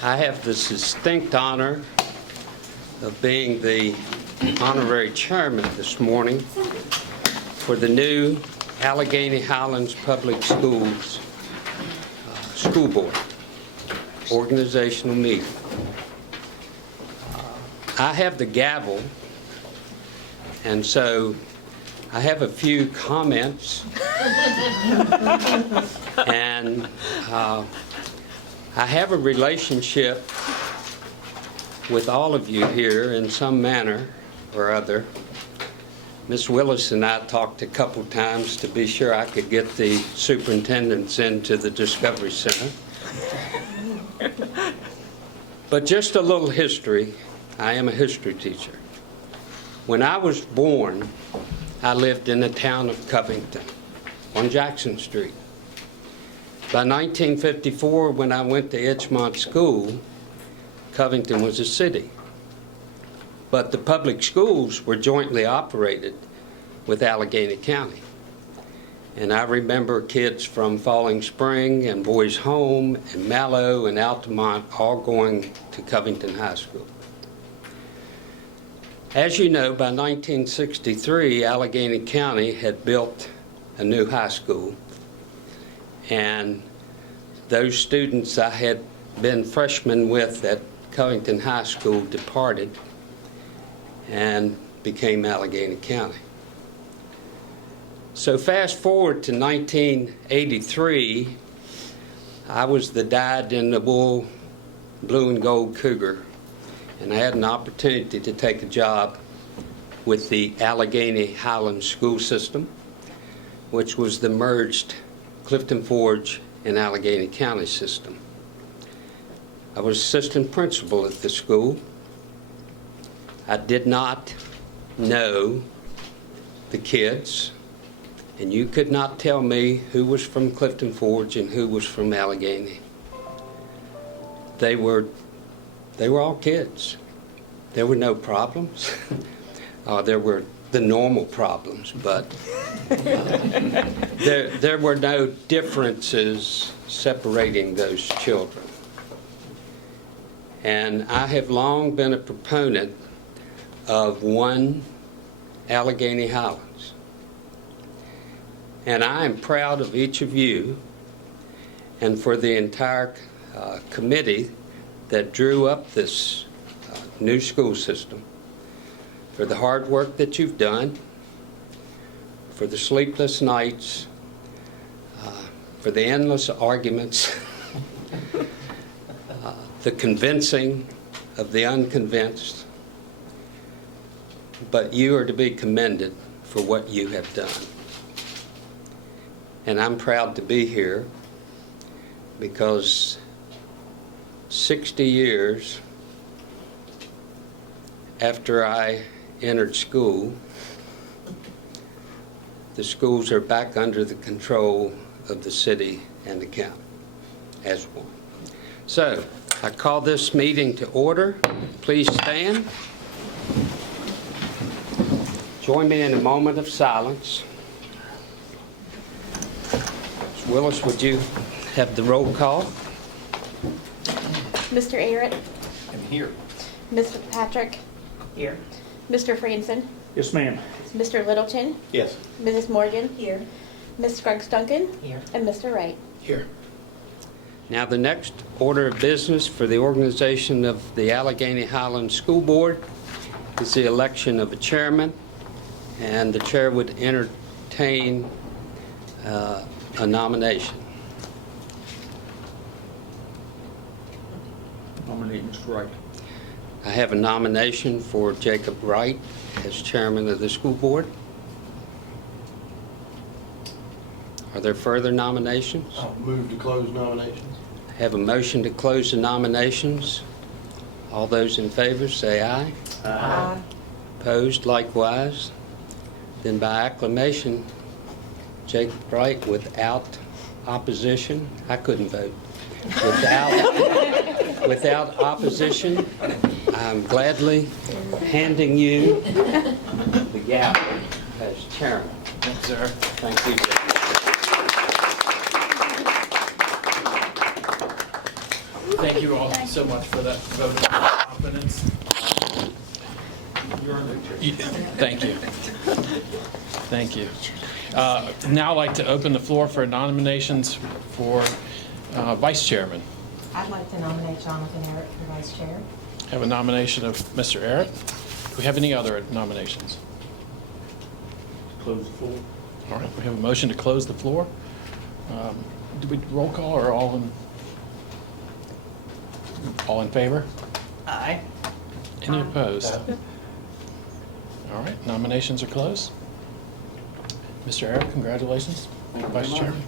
I have the distinct honor of being the honorary chairman this morning for the new Alleghany Highlands Public Schools School Board organizational meeting. I have the gavel, and so I have a few comments, and I have a relationship with all of you here in some manner or other. Ms. Willis and I talked a couple times to be sure I could get the superintendents into the Discovery Center. But just a little history. I am a history teacher. When I was born, I lived in the town of Covington on Jackson Street. By 1954, when I went to Edgemont School, Covington was a city. But the public schools were jointly operated with Alleghany County. And I remember kids from Falling Spring and Boys Home and Mallow and Altamont all going to Covington High School. As you know, by 1963, Alleghany County had built a new high school, and those students I had been freshmen with at Covington High School departed and became Alleghany County. So fast forward to 1983, I was the dyed-in-the-wool blue and gold cougar, and I had an opportunity to take a job with the Alleghany Highlands School System, which was the merged Clifton Forge and Alleghany County system. I was assistant principal at the school. I did not know the kids, and you could not tell me who was from Clifton Forge and who was from Alleghany. They were all kids. There were no problems. There were the normal problems, but there were no differences separating those children. And I have long been a proponent of one Alleghany Highlands. And I am proud of each of you and for the entire committee that drew up this new school system, for the hard work that you've done, for the sleepless nights, for the endless arguments, the convincing of the unconvinced. But you are to be commended for what you have done. And I'm proud to be here because 60 years after I entered school, the schools are back under the control of the city and the county as one. So I call this meeting to order. Please stand. Join me in a moment of silence. Ms. Willis, would you have the roll call? Mr. Arritt? I'm here. Mr. Patrick? Here. Mr. Franson? Yes, ma'am. Mr. Littleton? Yes. Mrs. Morgan? Here. Ms. Scruggs Duncan? Here. And Mr. Wright? Here. Now, the next order of business for the organization of the Alleghany Highlands School Board is the election of a chairman, and the chair would entertain a nomination. Nominate Mr. Wright. I have a nomination for Jacob Wright as chairman of the school board. Are there further nominations? I'll move to close nominations. I have a motion to close the nominations. All those in favor say aye. Aye. Opposed likewise. Then by acclamation, Jacob Wright without opposition. I couldn't vote. Without opposition, I'm gladly handing you the gavel as chairman. Thank you, sir. Thank you, Jacob. Thank you all so much for that vote of confidence. Thank you. Thank you. Now I'd like to open the floor for nominations for vice chairman. I'd like to nominate Jonathan Arritt for vice chair. Have a nomination of Mr. Arritt. Do we have any other nominations? Close the floor. All right, we have a motion to close the floor. Do we roll call or all in favor? Aye. Any opposed? All right, nominations are closed. Mr. Arritt, congratulations, vice chairman.